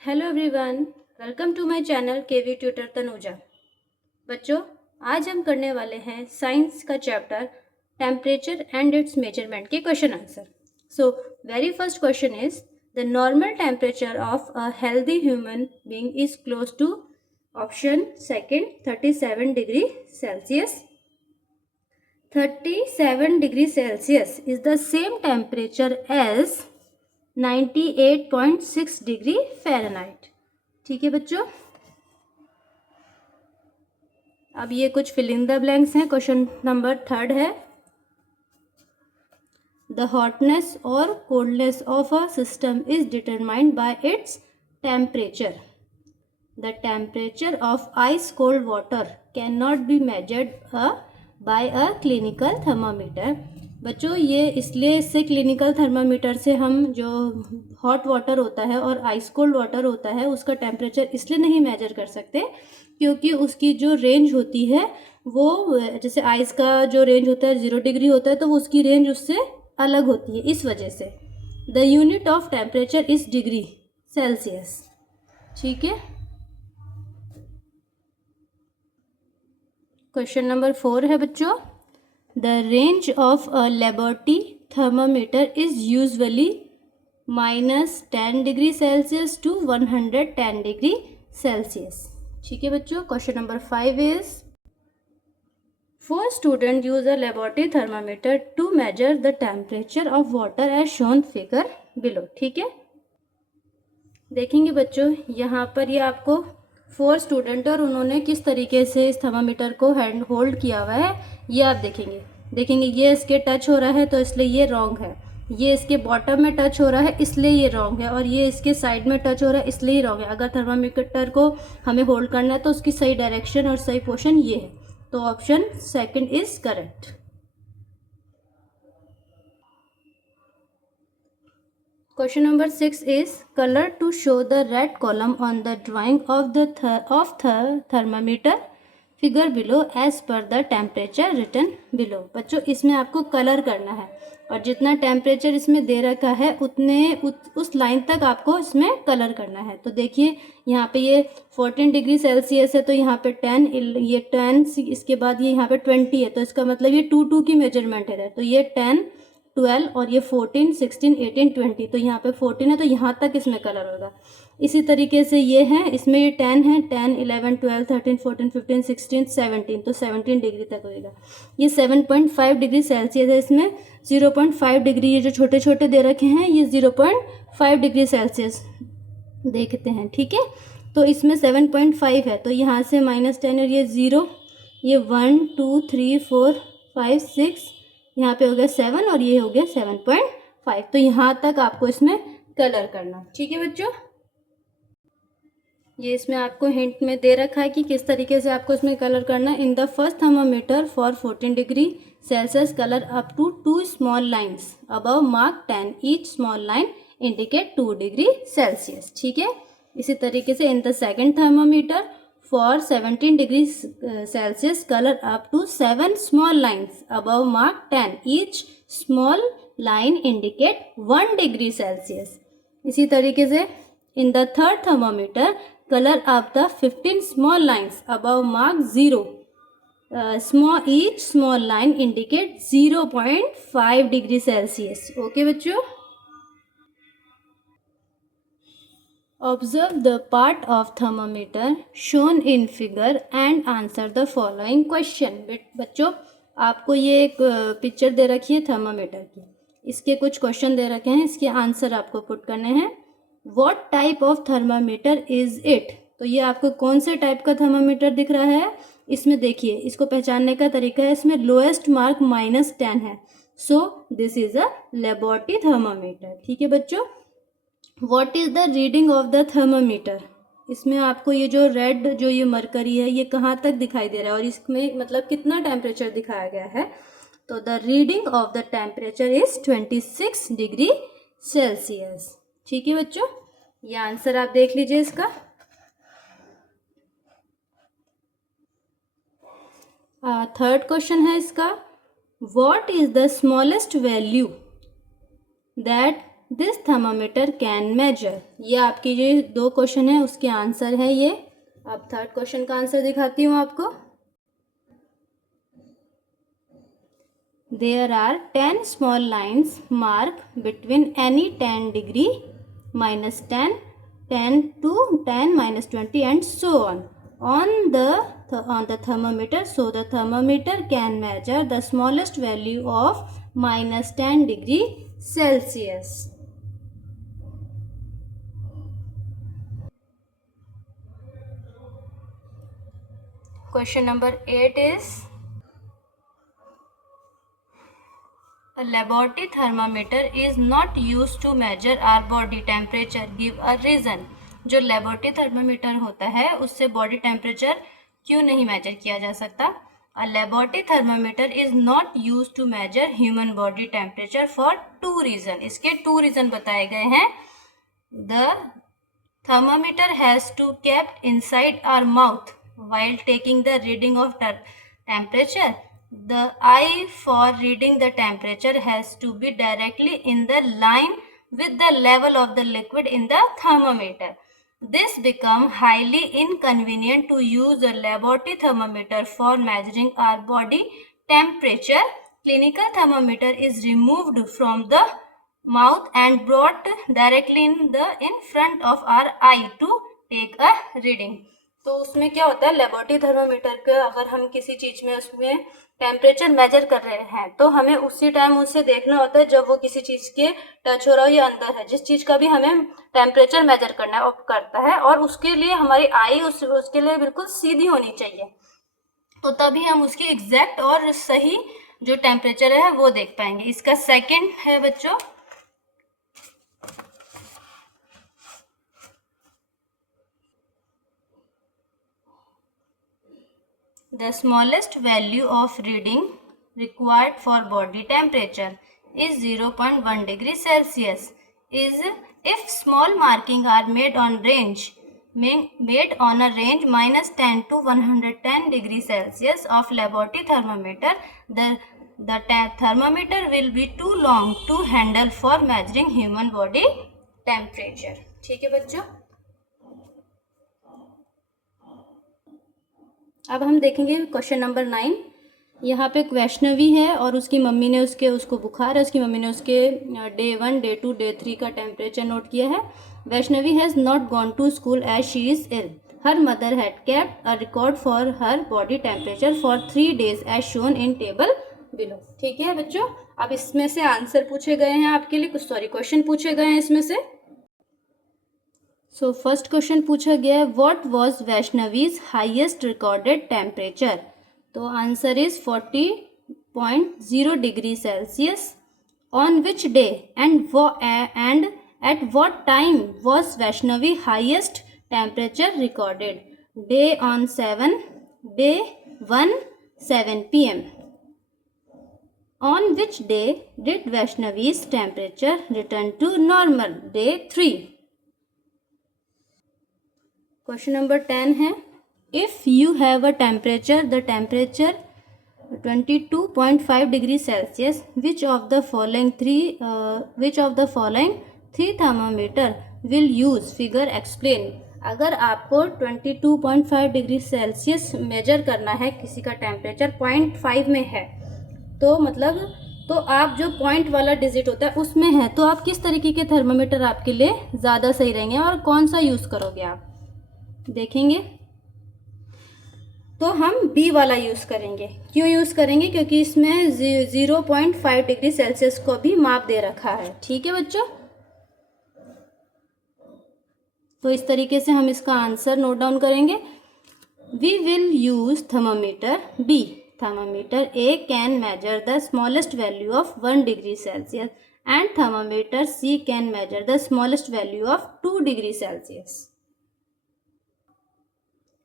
Hello everyone, welcome to my channel KV tutor Tanuja. बच्चों, आज हम करने वाले हैं साइंस का chapter temperature and its measurement के question answer. So very first question is the normal temperature of a healthy human being is close to option second 37 degree Celsius. 37 degree Celsius is the same temperature as 98.6 degree Fahrenheit. ठीक है बच्चों, अब ये कुछ fill in the blanks हैं। Question number third है the hotness और coldness of a system is determined by its temperature. The temperature of ice cold water can not be measured by a clinical thermometer. बच्चों, ये इसलिए इससे clinical thermometer से हम जो हॉट वाटर होता है और आइस कोल्ड वाटर होता है उसका टेम्परेचर इसलिए नहीं मेजर कर सकते क्योंकि उसकी जो रेंज होती है वो, जैसे आइस का जो रेंज होता है 0 डिग्री होता है तो वो उसकी रेंज उससे अलग होती है। इस वजह से the unit of temperature is degree Celsius. ठीक है, क्वेश्चन नंबर 4 है बच्चों, the range of a laboratory thermometer is usually -10 degree Celsius to 110 degree Celsius. ठीक है बच्चों, question number 5 is 4 students use a laboratory thermometer to measure the temperature of water as shown figure below। ठीक है, देखेंगे बच्चों यहाँ पर ये आपको 4 स्टूडेंट और उन्होंने किस तरीके से इस थर्मामीटर को हैंड होल्ड किया हुआ है ये आप देखेंगे ये इसके टच हो रहा है तो इसलिए ये रॉन्ग है, ये इसके बॉटम में टच हो रहा है इसलिए ये रॉन्ग है, और ये इसके साइड में टच हो रहा है इसलिए ये रॉन्ग है। अगर थर्मामीटर को हमें होल्ड करना है तो उसकी सही डायरेक्शन और सही पोजीशन ये है, तो option second is correct. Question number 6 is color to show the red column on the drawing of the thermometer figure below as per the temperature written below। बच्चों, इसमें आपको कलर करना है और जितना टेम्परेचर इसमें दे रखा है उस लाइन तक आपको इसमें कलर करना है। तो देखिए यहाँ पे ये 14 डिग्री सेल्सियस है तो यहाँ पे 10, ये 10, इसके बाद ये यहाँ पे 20 है तो इसका मतलब ये 2 की मेजरमेंट है, तो ये 10, 12 और ये 14, 16, 18, 20, तो यहाँ पे 14 है तो यहाँ तक इसमें कलर होगा। इसी तरीके से ये है, इसमें ये 10 है, 10, 11, 12, 13, 14, 15, 16, 17, तो 17 डिग्री तक होएगा। ये 7.5 डिग्री सेल्सियस है, इसमें 0.5 डिग्री ये जो छोटे छोटे दे रखे हैं ये 0.5 डिग्री सेल्सियस देखते हैं। ठीक है, तो इसमें 7.5 है तो यहाँ से -10 और ये 0, ये 1, 2, 3, 4, 5, 6, यहाँ पे हो गया 7 और ये हो गया 7.5, तो यहाँ तक आपको इसमें कलर करना। ठीक है बच्चों, ये इसमें आपको हिंट में दे रखा है कि किस तरीके से आपको इसमें कलर करना है। In the first thermometer for 14 degree Celsius colour up to 2 small lines above mark 10, each small line indicate 2 degree Celsius. ठीक है, इसी तरीके से in the second thermometer for 17 degrees Celsius color up to 7 small lines above mark 10, each small line indicate 1 degree Celsius। इसी तरीके से in the third thermometer color up the 15 small lines above mark 0, each small line indicate 0.5 degree Celsius। Okay बच्चों, Observe the part of thermometer shown in figure and answer the following question। बच्चों, आपको ये एक picture दे रखी है thermometer की, इसके कुछ क्वेश्चन दे रखे हैं, इसके आंसर आपको पुट करने हैं। What type of thermometer is it? तो ये आपको कौन से टाइप का थर्मामीटर दिख रहा है, इसमें देखिए इसको पहचानने का तरीका है, इसमें लोएस्ट मार्क -10 है, so this is a laboratory thermometer. ठीक है बच्चों, what is the reading of the thermometer, इसमें आपको ये जो रेड जो ये मरकरी है ये कहाँ तक दिखाई दे रहा है और इसमें मतलब कितना टेम्परेचर दिखाया गया है। तो the reading of the temperature is 26 degree Celsius. ठीक है बच्चों, ये आंसर आप देख लीजिए इसका। थर्ड क्वेश्चन है इसका, what is the smallest value that this thermometer can measure. ये आपकी जो 2 क्वेश्चन है उसके आंसर है ये। अब थर्ड क्वेश्चन का आंसर दिखाती हूँ आपको। There are 10 small lines marked between any 10 degree, -10, 10 to 10, -20 and so on the thermometer. So the thermometer can measure the smallest value of -10 degree Celsius. Question number 8 is, a laboratory thermometer is not used to measure our body temperature. Give a reason. जो laboratory thermometer होता है उससे body temperature क्यों नहीं major किया जा सकता? A laboratory thermometer is not use to measure human body temperature for 2 reason. इसके 2 रीजन बताए गए हैं. The thermometer has to kept inside our mouth while taking the reading of temperature. The eye for reading the temperature has to be directly in the line with the level of the liquid in the thermometer. This becomes highly inconvenient to use a laboratory thermometer for measuring our body temperature. Clinical thermometer is removed from the mouth and brought directly in front of our eye to take a reading. तो उसमें क्या होता है, laboratory thermometer का अगर हम किसी चीज में उसमें टेम्परेचर मेजर कर रहे हैं तो हमें उसी टाइम उसे देखना होता है जब वो किसी चीज के टच हो रहा हो या अंदर है. जिस चीज का भी हमें टेम्परेचर मेजर करना है करता है और उसके लिए हमारी आई उसके लिए बिल्कुल सीधी होनी चाहिए. तो तभी हम उसकी एग्जैक्ट और सही जो टेम्परेचर है वो देख पाएंगे. इसका सेकंड है बच्चों, the smallest value of reading required for body temperature is 0.1 degree Celsius. Is if small marking are made on a range -10 to 110 degree Celsius of laboratory thermometer, the thermometer will be too long to handle for measuring human body temperature. ठीक है बच्चों. अब हम देखेंगे question number 9. यहाँ पे एक वैष्णवी है और उसकी मम्मी ने उसको बुखार है. उसकी मम्मी ने उसके डे 1, डे 2, डे 3 का टेम्परेचर नोट किया है. Vaishnavi has not gone to school as she is ill. Her mother had kept a record for her body temperature for 3 days as shown in table below. ठीक है बच्चों. अब इसमें से answer पूछे गए हैं आपके लिए, क्वेश्चन पूछे गए हैं इसमें से. सो फर्स्ट क्वेश्चन पूछा गया है, what was Vaishnavi's highest recorded temperature. तो answer is 40.0 degree Celsius. On which day and at what time was Vaishnavi highest temperature recorded. Day on 7 PM. On which day did Vaishnavi's temperature return to normal? Day 3. Question number 10 है, if you have a temperature, the temperature 22.5 degree Celsius, which of the following three thermometer will use? Figure explain. अगर आपको 22.5 degree Celsius major करना है, किसी का temperature 0.5 में है तो मतलब तो आप जो पॉइंट वाला डिजिट होता है उसमें है तो आप किस तरीके के थर्मामीटर आपके लिए ज़्यादा सही रहेंगे और कौन सा यूज़ करोगे आप देखेंगे. तो हम बी वाला यूज़ करेंगे. क्यों यूज़ करेंगे? क्योंकि इसमें 0.5 डिग्री सेल्सियस को भी माप दे रखा है. ठीक है बच्चों. तो इस तरीके से हम इसका आंसर नोट डाउन करेंगे. We will use thermometer B. Thermometer A can measure the smallest value of 1 degree Celsius and thermometer C can measure the smallest value of 2 degree Celsius.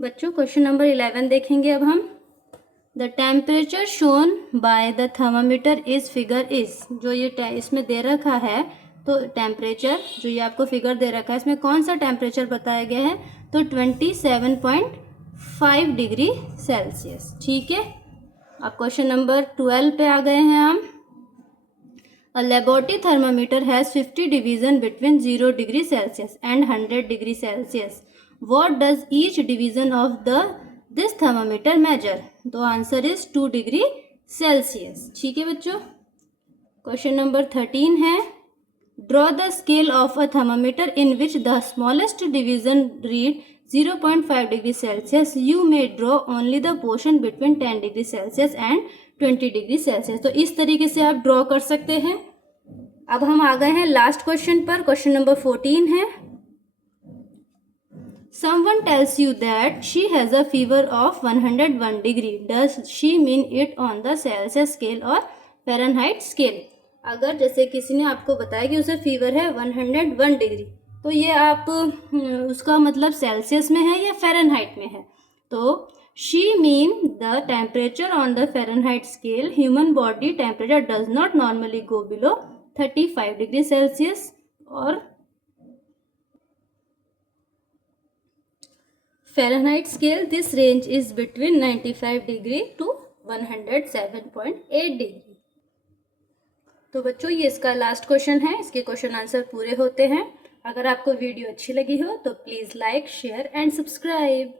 बच्चों क्वेश्चन नंबर 11 देखेंगे अब हम. The temperature shown by the thermometer is figure is. जो ये इसमें दे रखा है तो टेम्परेचर जो ये आपको फिगर दे रखा है इसमें कौन सा टेम्परेचर बताया गया है? तो 27.5 डिग्री सेल्सियस. ठीक है. अब क्वेश्चन नंबर 12 पे आ गए हैं हम. A laboratory thermometer has 50 division between 0 degree Celsius and 100 degree Celsius. What does each division of this thermometer measure? तो आंसर इज 2 डिग्री सेल्सियस. ठीक है बच्चों. क्वेश्चन नंबर 13 है, draw the scale of a thermometer in which the smallest division read 0.5 degree Celsius. You may draw only the portion between 10 degree Celsius and 20 degree Celsius. तो इस तरीके से आप draw कर सकते हैं. अब हम आ गए हैं लास्ट क्वेश्चन पर. क्वेश्चन नंबर 14 है, someone tells you that she has a fever of 101 degree. Does she mean it on the Celsius scale or Fahrenheit scale? अगर जैसे किसी ने आपको बताया कि उसे फीवर है 101 डिग्री, तो ये आप उसका मतलब सेल्सियस में है या फ़ारेनहाइट में है. तो she mean the temperature on the Fahrenheit scale. Human body temperature does not normally go below 35 degree Celsius. और Fahrenheit scale, this range is between 95 degree to 107.8 degree. तो बच्चों ये इसका लास्ट क्वेश्चन है. इसके क्वेश्चन आंसर पूरे होते हैं. अगर आपको वीडियो अच्छी लगी हो तो please like, share and subscribe.